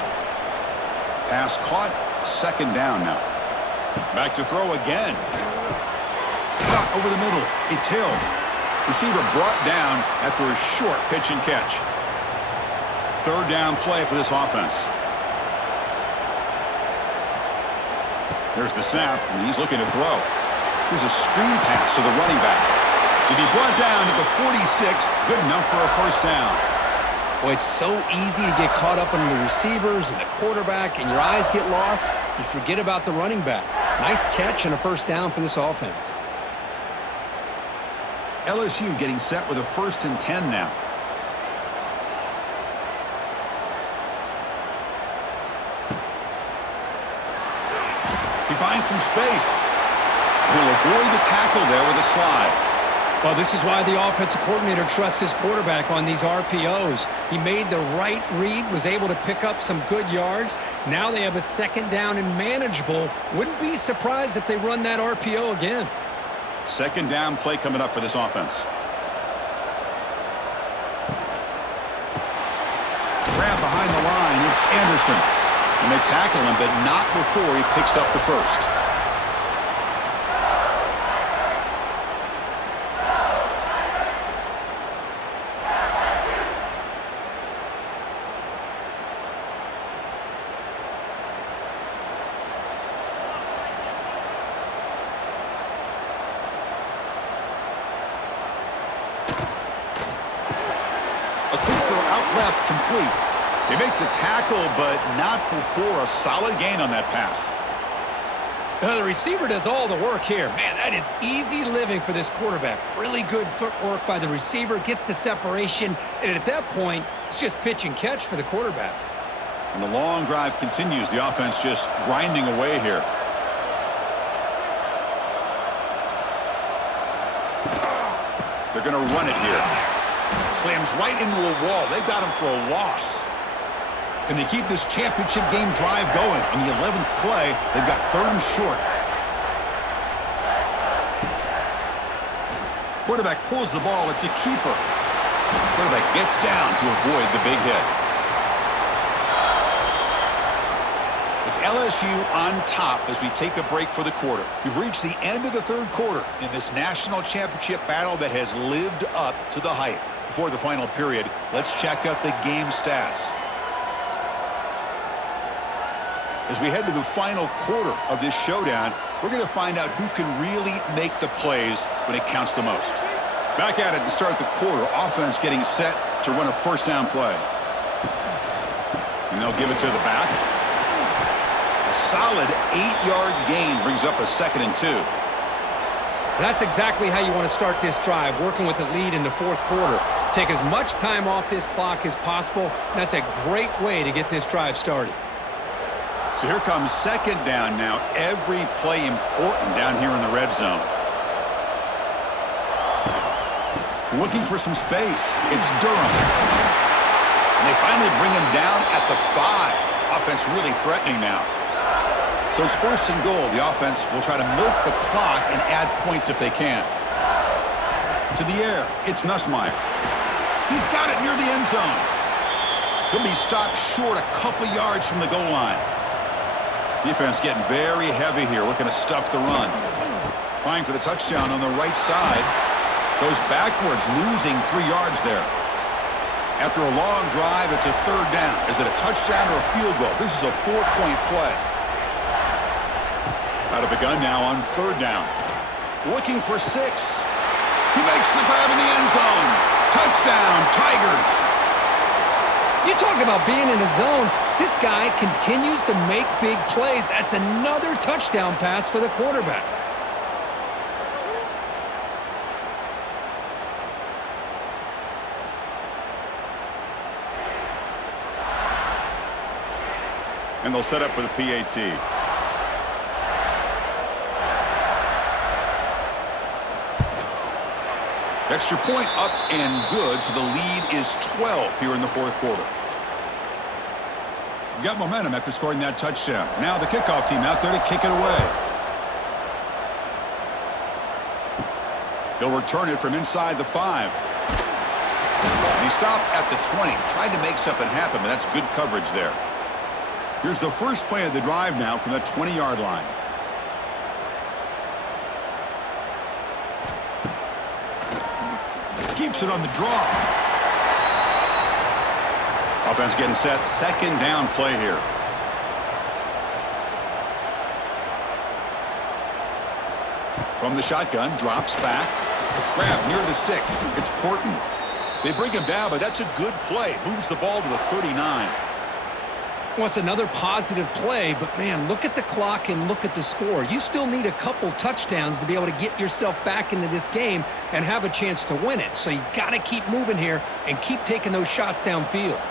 Pass caught, second down now. Back to throw again. Caught over the middle. It's Hill. Receiver brought down after a short pitch and catch. Third down play for this offense. There's the snap, and he's looking to throw. Here's a screen pass to the running back. He'll be brought down at the 46, good enough for a first down. Boy, it's so easy to get caught up in the receivers and the quarterback, and your eyes get lost. You forget about the running back. Nice catch and a first down for this offense. LSU getting set with a first and 10 now. He finds some space. He'll avoid the tackle there with a slide. Well, this is why the offensive coordinator trusts his quarterback on these RPOs. He made the right read, was able to pick up some good yards. Now they have a second down and manageable. Wouldn't be surprised if they run that RPO again. Second down play coming up for this offense. Grab behind the line. It's Anderson. And they tackle him, but not before he picks up the first. A quick throw out left, complete. They make the tackle, but not before a solid gain on that pass. The receiver does all the work here. Man, that is easy living for this quarterback. Really good footwork by the receiver, gets the separation, and at that point, it's just pitch and catch for the quarterback. And the long drive continues. The offense just grinding away here. They're going to run it here. Slams right into a wall. They've got him for a loss. Can they keep this championship game drive going? On the 11th play, they've got third and short. Quarterback pulls the ball. It's a keeper. Quarterback gets down to avoid the big hit. It's LSU on top as we take a break for the quarter. We've reached the end of the third quarter in this national championship battle that has lived up to the hype. Before the final period, let's check out the game stats. As we head to the final quarter of this showdown, we're going to find out who can really make the plays when it counts the most. Back at it to start the quarter. Offense getting set to run a first down play. And they'll give it to the back. A solid 8-yard gain brings up a 2nd and 2. That's exactly how you want to start this drive, working with the lead in the fourth quarter. Take as much time off this clock as possible. That's a great way to get this drive started. So here comes 2nd down now. Every play important down here in the red zone. Looking for some space. It's Durham. And they finally bring him down at the 5. Offense really threatening now. So it's 1st and goal. The offense will try to milk the clock and add points if they can. To the air. It's Nussmeier. He's got it near the end zone. He'll be stopped short a couple yards from the goal line. Defense getting very heavy here, looking to stuff the run. Trying for the touchdown on the right side. Goes backwards, losing 3 yards there. After a long drive, it's a 3rd down. Is it a touchdown or a field goal? This is a 4-point play. Out of the gun now on 3rd down. Looking for 6. He makes the grab in the end zone. Touchdown, Tigers. You talk about being in a zone. This guy continues to make big plays. That's another touchdown pass for the quarterback. And they'll set up for the PAT. Extra point up and good, so the lead is 12 here in the fourth quarter. Got momentum after scoring that touchdown. Now the kickoff team out there to kick it away. He'll return it from inside the 5. And he stopped at the 20. Tried to make something happen, but that's good coverage there. Here's the first play of the drive now from the 20-yard line. Keeps it on the draw. Offense getting set. 2nd down play here. From the shotgun, drops back. Grab near the sticks. It's Horton. They bring him down, but that's a good play. Moves the ball to the 39. Well, it's another positive play, but man, look at the clock and look at the score. You still need a couple touchdowns to be able to get yourself back into this game and have a chance to win it. So you got to keep moving here and keep taking those shots downfield.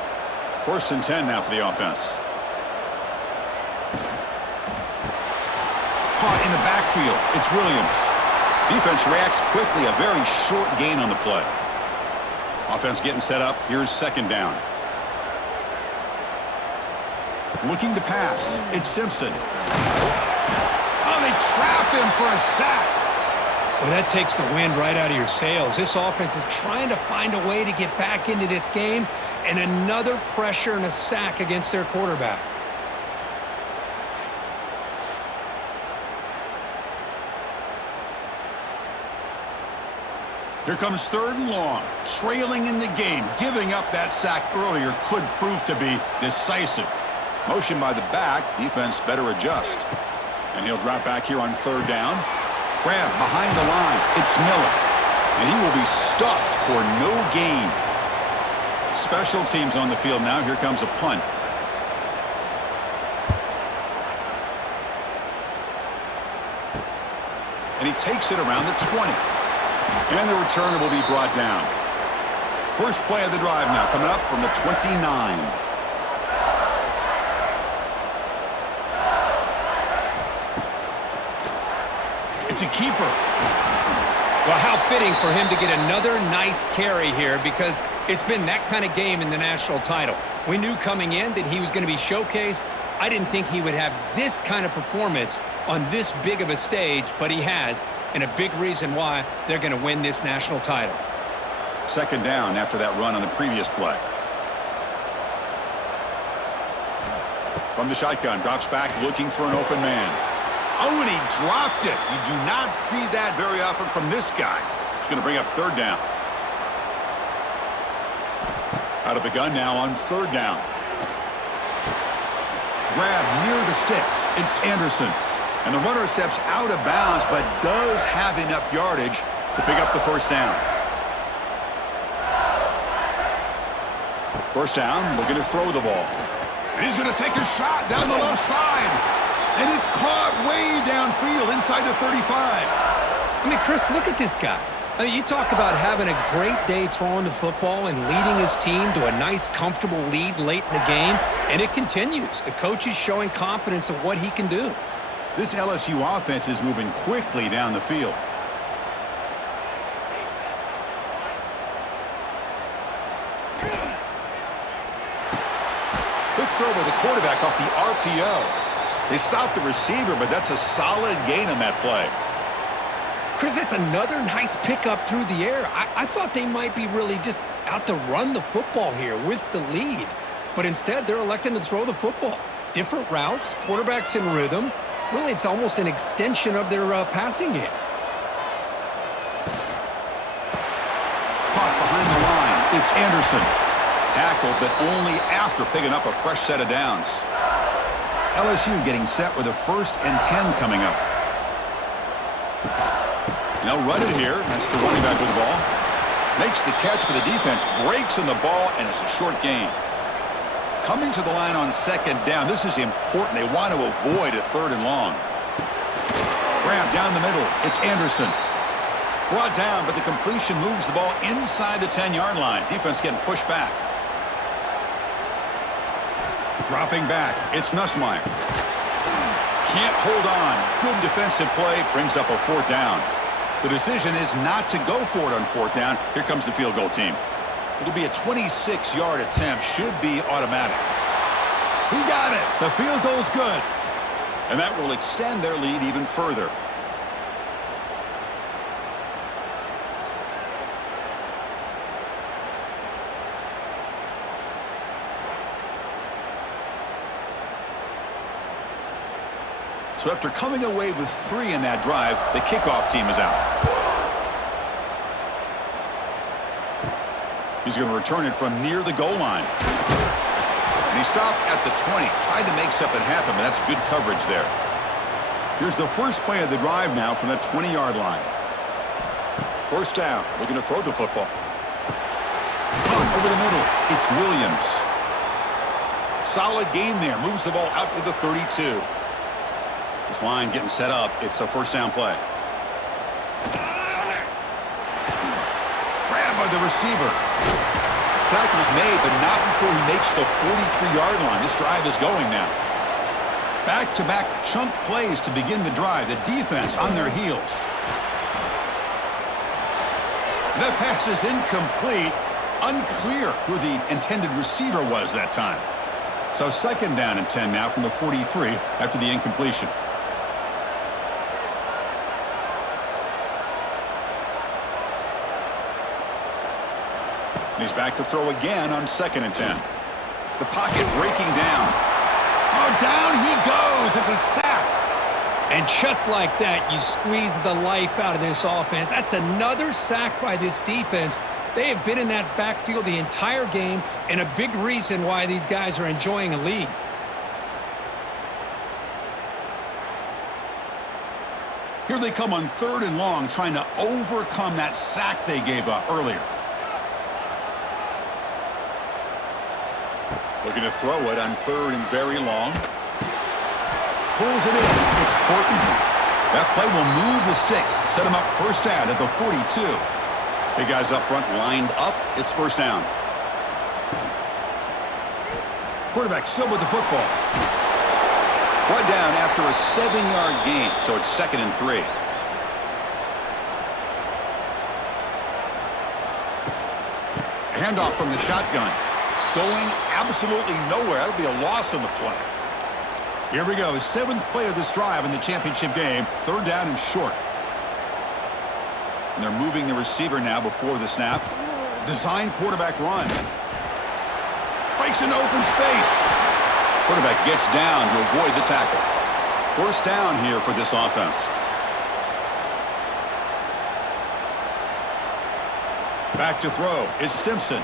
1st and 10 now for the offense. Caught in the backfield. It's Williams. Defense reacts quickly. A very short gain on the play. Offense getting set up. Here's 2nd down. Looking to pass. It's Simpson. Oh, they trap him for a sack. Well, that takes the wind right out of your sails. This offense is trying to find a way to get back into this game, and another pressure and a sack against their quarterback. Here comes 3rd and long. Trailing in the game. Giving up that sack earlier could prove to be decisive. Motion by the back. Defense better adjust. And he'll drop back here on 3rd down. Grab behind the line. It's Miller. And he will be stuffed for no gain. Special teams on the field now. Here comes a punt. And he takes it around the 20. And the returner will be brought down. First play of the drive now coming up from the 29. It's a keeper. Well, how fitting for him to get another nice carry here, because it's been that kind of game in the national title. We knew coming in that he was going to be showcased. I didn't think he would have this kind of performance on this big of a stage, but he has, and a big reason why they're going to win this national title. 2nd down after that run on the previous play. From the shotgun, drops back, looking for an open man. Oh, and he dropped it. You do not see that very often from this guy. He's going to bring up third down. Out of the gun now on third down. Grab near the sticks. It's Anderson. And the runner steps out of bounds, but does have enough yardage to pick up the first down. First down, looking to throw the ball. And he's going to take a shot down the left side. And it's caught way downfield inside the 35. I mean, Chris, look at this guy. I mean, you talk about having a great day throwing the football and leading his team to a nice, comfortable lead late in the game, and it continues. The coach is showing confidence of what he can do. This LSU offense is moving quickly down the field. Quick throw by the quarterback off the RPO. They stopped the receiver, but that's a solid gain on that play. Chris, that's another nice pickup through the air. I thought they might be really just out to run the football here with the lead. But instead, they're electing to throw the football. Different routes, quarterbacks in rhythm. Really, it's almost an extension of their passing game. Caught behind the line. It's Anderson. Tackled, but only after picking up a fresh set of downs. LSU getting set with a 1st and 10 coming up. They'll run it here. That's the running back with the ball. Makes the catch, but the defense breaks in the ball, and it's a short gain. Coming to the line on second down. This is important. They want to avoid a 3rd and long. Grab down the middle. It's Anderson. Brought down, but the completion moves the ball inside the 10-yard line. Defense getting pushed back. Dropping back. It's Nussmeier. Can't hold on. Good defensive play. Brings up a 4th down. The decision is not to go for it on 4th down. Here comes the field goal team. It'll be a 26-yard attempt. Should be automatic. He got it. The field goal's good. And that will extend their lead even further. So after coming away with 3 in that drive, the kickoff team is out. He's going to return it from near the goal line. And he stopped at the 20. Tried to make something happen, but that's good coverage there. Here's the first play of the drive now from the 20-yard line. First down, looking to throw the football. Over the middle, it's Williams. Solid gain there, moves the ball out to the 32. This line getting set up. It's a 1st down play. Grabbed by the receiver. Tackle's made, but not before he makes the 43-yard line. This drive is going now. Back-to-back chunk plays to begin the drive. The defense on their heels. The pass is incomplete. Unclear who the intended receiver was that time. So 2nd down and 10 now from the 43 after the incompletion. And he's back to throw again on 2nd and 10. The pocket breaking down. Oh, down he goes. It's a sack. And just like that, you squeeze the life out of this offense. That's another sack by this defense. They have been in that backfield the entire game, and a big reason why these guys are enjoying a lead. Here they come on 3rd and long, trying to overcome that sack they gave up earlier. Looking to throw it on 3rd and very long. Pulls it in. It's Horton. That play will move the sticks. Set him up 1st down at the 42. Big guys up front lined up. It's 1st down. Quarterback still with the football. Brought down after a 7-yard gain, so it's 2nd and 3. Handoff from the shotgun. Going absolutely nowhere. That'll be a loss on the play. Here we go. 7th play of this drive in the championship game. 3rd down and short. And they're moving the receiver now before the snap. Design quarterback run. Breaks into open space. Quarterback gets down to avoid the tackle. First down here for this offense. Back to throw. It's Simpson.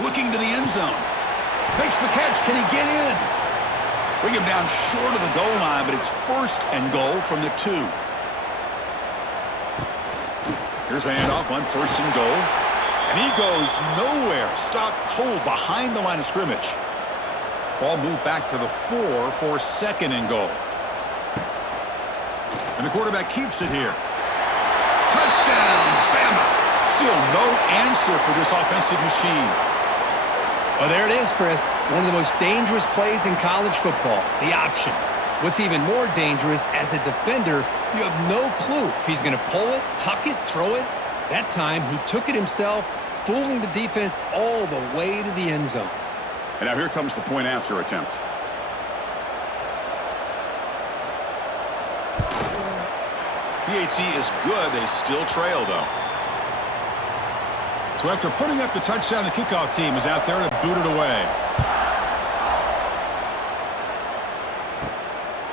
Looking to the end zone. Makes the catch. Can he get in? Bring him down short of the goal line, but it's first and goal from the 2. Here's the handoff on first and goal. And he goes nowhere. Stopped cold behind the line of scrimmage. Ball moved back to the 4 for second and goal. And the quarterback keeps it here. Touchdown, Bama. Still no answer for this offensive machine. Well, there it is, Chris. One of the most dangerous plays in college football, the option. What's even more dangerous, as a defender, you have no clue if he's going to pull it, tuck it, throw it. That time, he took it himself, fooling the defense all the way to the end zone. And now here comes the point after attempt. PAT is good. They still trail, though. So after putting up the touchdown, the kickoff team is out there to boot it away.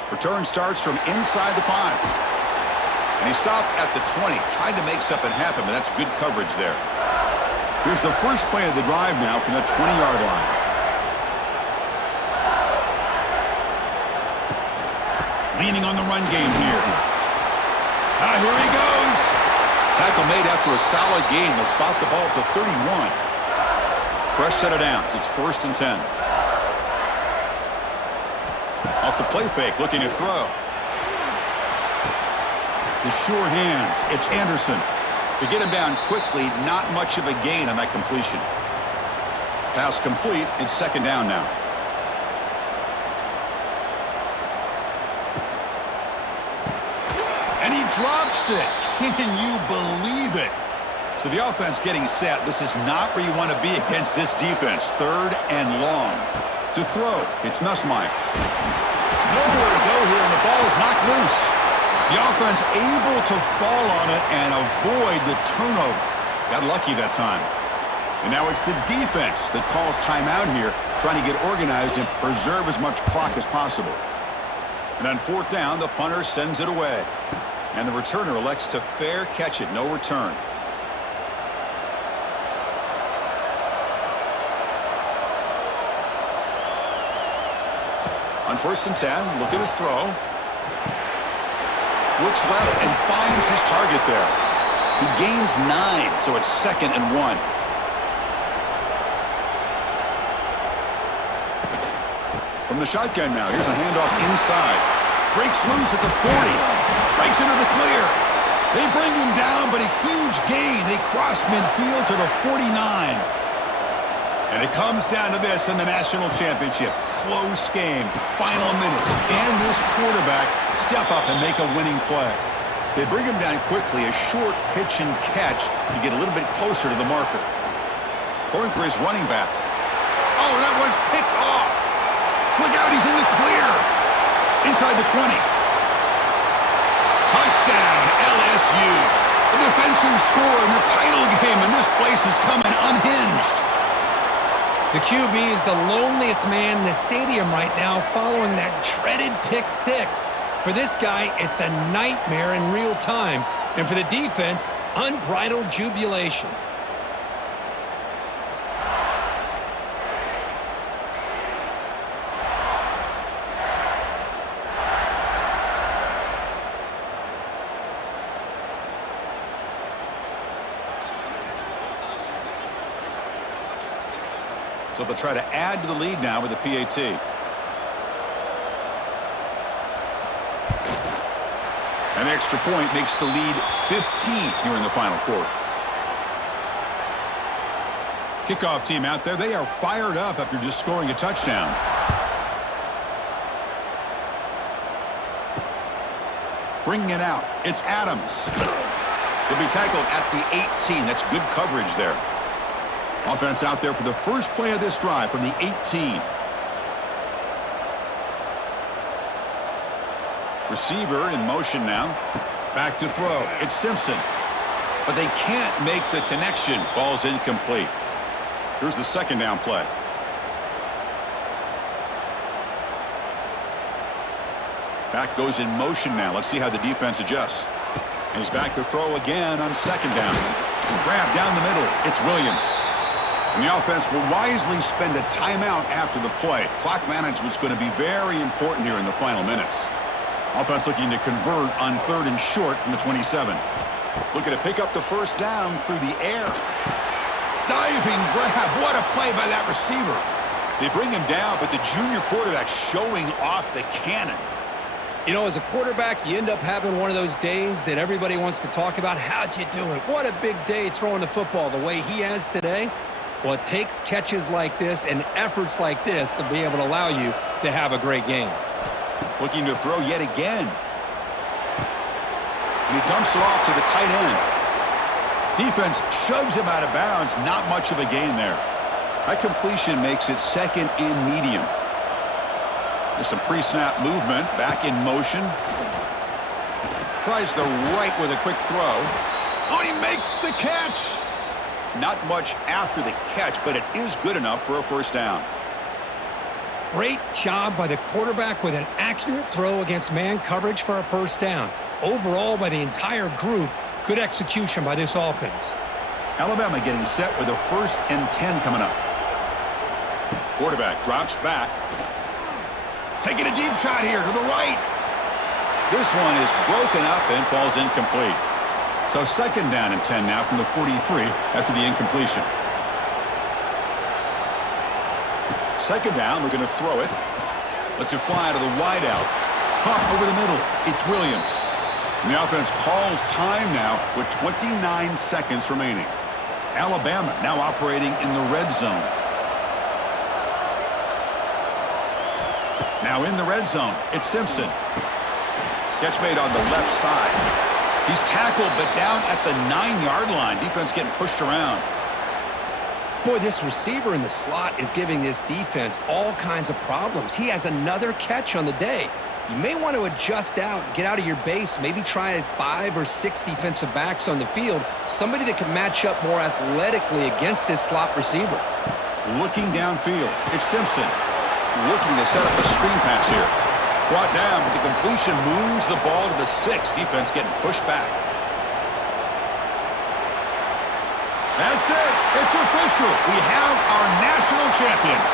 Return starts from inside the 5. And he stopped at the 20. Tried to make something happen, but that's good coverage there. Here's the first play of the drive now from the 20-yard line. Leaning on the run game here. Here he goes. Tackle made after a solid game. They'll spot the ball at the 31. Fresh set of downs. It's first and 10. Off the play fake, looking to throw. The sure hands. It's Anderson. To get him down quickly, not much of a gain on that completion. Pass complete. It's second down now. And he drops it. Can you believe it? So the offense getting set. This is not where you want to be against this defense. Third and long. To throw, it's Nussmeier. Nowhere to go here, and the ball is knocked loose. The offense able to fall on it and avoid the turnover. Got lucky that time. And now it's the defense that calls timeout here, trying to get organized and preserve as much clock as possible. And on fourth down, the punter sends it away. And the returner elects to fair catch it. No return. On first and 10, look at the throw. Looks left and finds his target there. He gains 9, so it's second and 1. From the shotgun now, here's a handoff inside. Breaks loose at the 40. Breaks into the clear. They bring him down, but a huge gain. They cross midfield to the 49. And it comes down to this in the national championship. Close game. Final minutes. Can this quarterback step up and make a winning play? They bring him down quickly. A short pitch and catch to get a little bit closer to the marker. Throwing for his running back. Oh, that one's picked off. Look out, he's in the clear. Inside the 20. Touchdown, LSU. A defensive score in the title game, and this place is coming unhinged. The QB is the loneliest man in the stadium right now following that dreaded pick 6. For this guy, it's a nightmare in real time. And for the defense, unbridled jubilation. So they'll try to add to the lead now with the PAT. An extra point makes the lead 15 here in the final quarter. Kickoff team out there. They are fired up after just scoring a touchdown. Bringing it out. It's Adams. He'll be tackled at the 18. That's good coverage there. Offense out there for the first play of this drive from the 18. Receiver in motion now. Back to throw. It's Simpson. But they can't make the connection. Ball's incomplete. Here's the second down play. Back goes in motion now. Let's see how the defense adjusts. And he's back to throw again on second down. Grab down the middle. It's Williams. And the offense will wisely spend a timeout after the play. Clock management's going to be very important here in the final minutes. Offense looking to convert on 3rd and short from the 27. Looking to pick up the first down through the air. Diving grab. What a play by that receiver. They bring him down, but the junior quarterback showing off the cannon. You know, as a quarterback, you end up having one of those days that everybody wants to talk about. How'd you do it? What a big day throwing the football the way he has today. Well, it takes catches like this and efforts like this to be able to allow you to have a great game. Looking to throw yet again. And he dumps it off to the tight end. Defense shoves him out of bounds. Not much of a gain there. That completion makes it 2nd and medium. There's some pre-snap movement. Back in motion. Tries the right with a quick throw. Oh, he makes the catch. Not much after the catch, but it is good enough for a first down. Great job by the quarterback with an accurate throw against man coverage for a first down. Overall, by the entire group, good execution by this offense. Alabama getting set with a 1st and 10 coming up. Quarterback drops back. Taking a deep shot here to the right. This one is broken up and falls incomplete. So 2nd down and 10 now from the 43 after the incompletion. 2nd down, we're going to throw it. Lets it fly to the wideout. Pop over the middle. It's Williams. And the offense calls time now with 29 seconds remaining. Alabama now operating in the red zone. Now in the red zone, it's Simpson. Catch made on the left side. He's tackled, but down at the 9-yard line. Defense getting pushed around. Boy, this receiver in the slot is giving this defense all kinds of problems. He has another catch on the day. You may want to adjust out, get out of your base, maybe try 5 or 6 defensive backs on the field, somebody that can match up more athletically against this slot receiver. Looking downfield, it's Simpson. Looking to set up a screen pass here. Brought down, but the completion moves the ball to the 6. Defense getting pushed back. That's it. It's official. We have our national champions.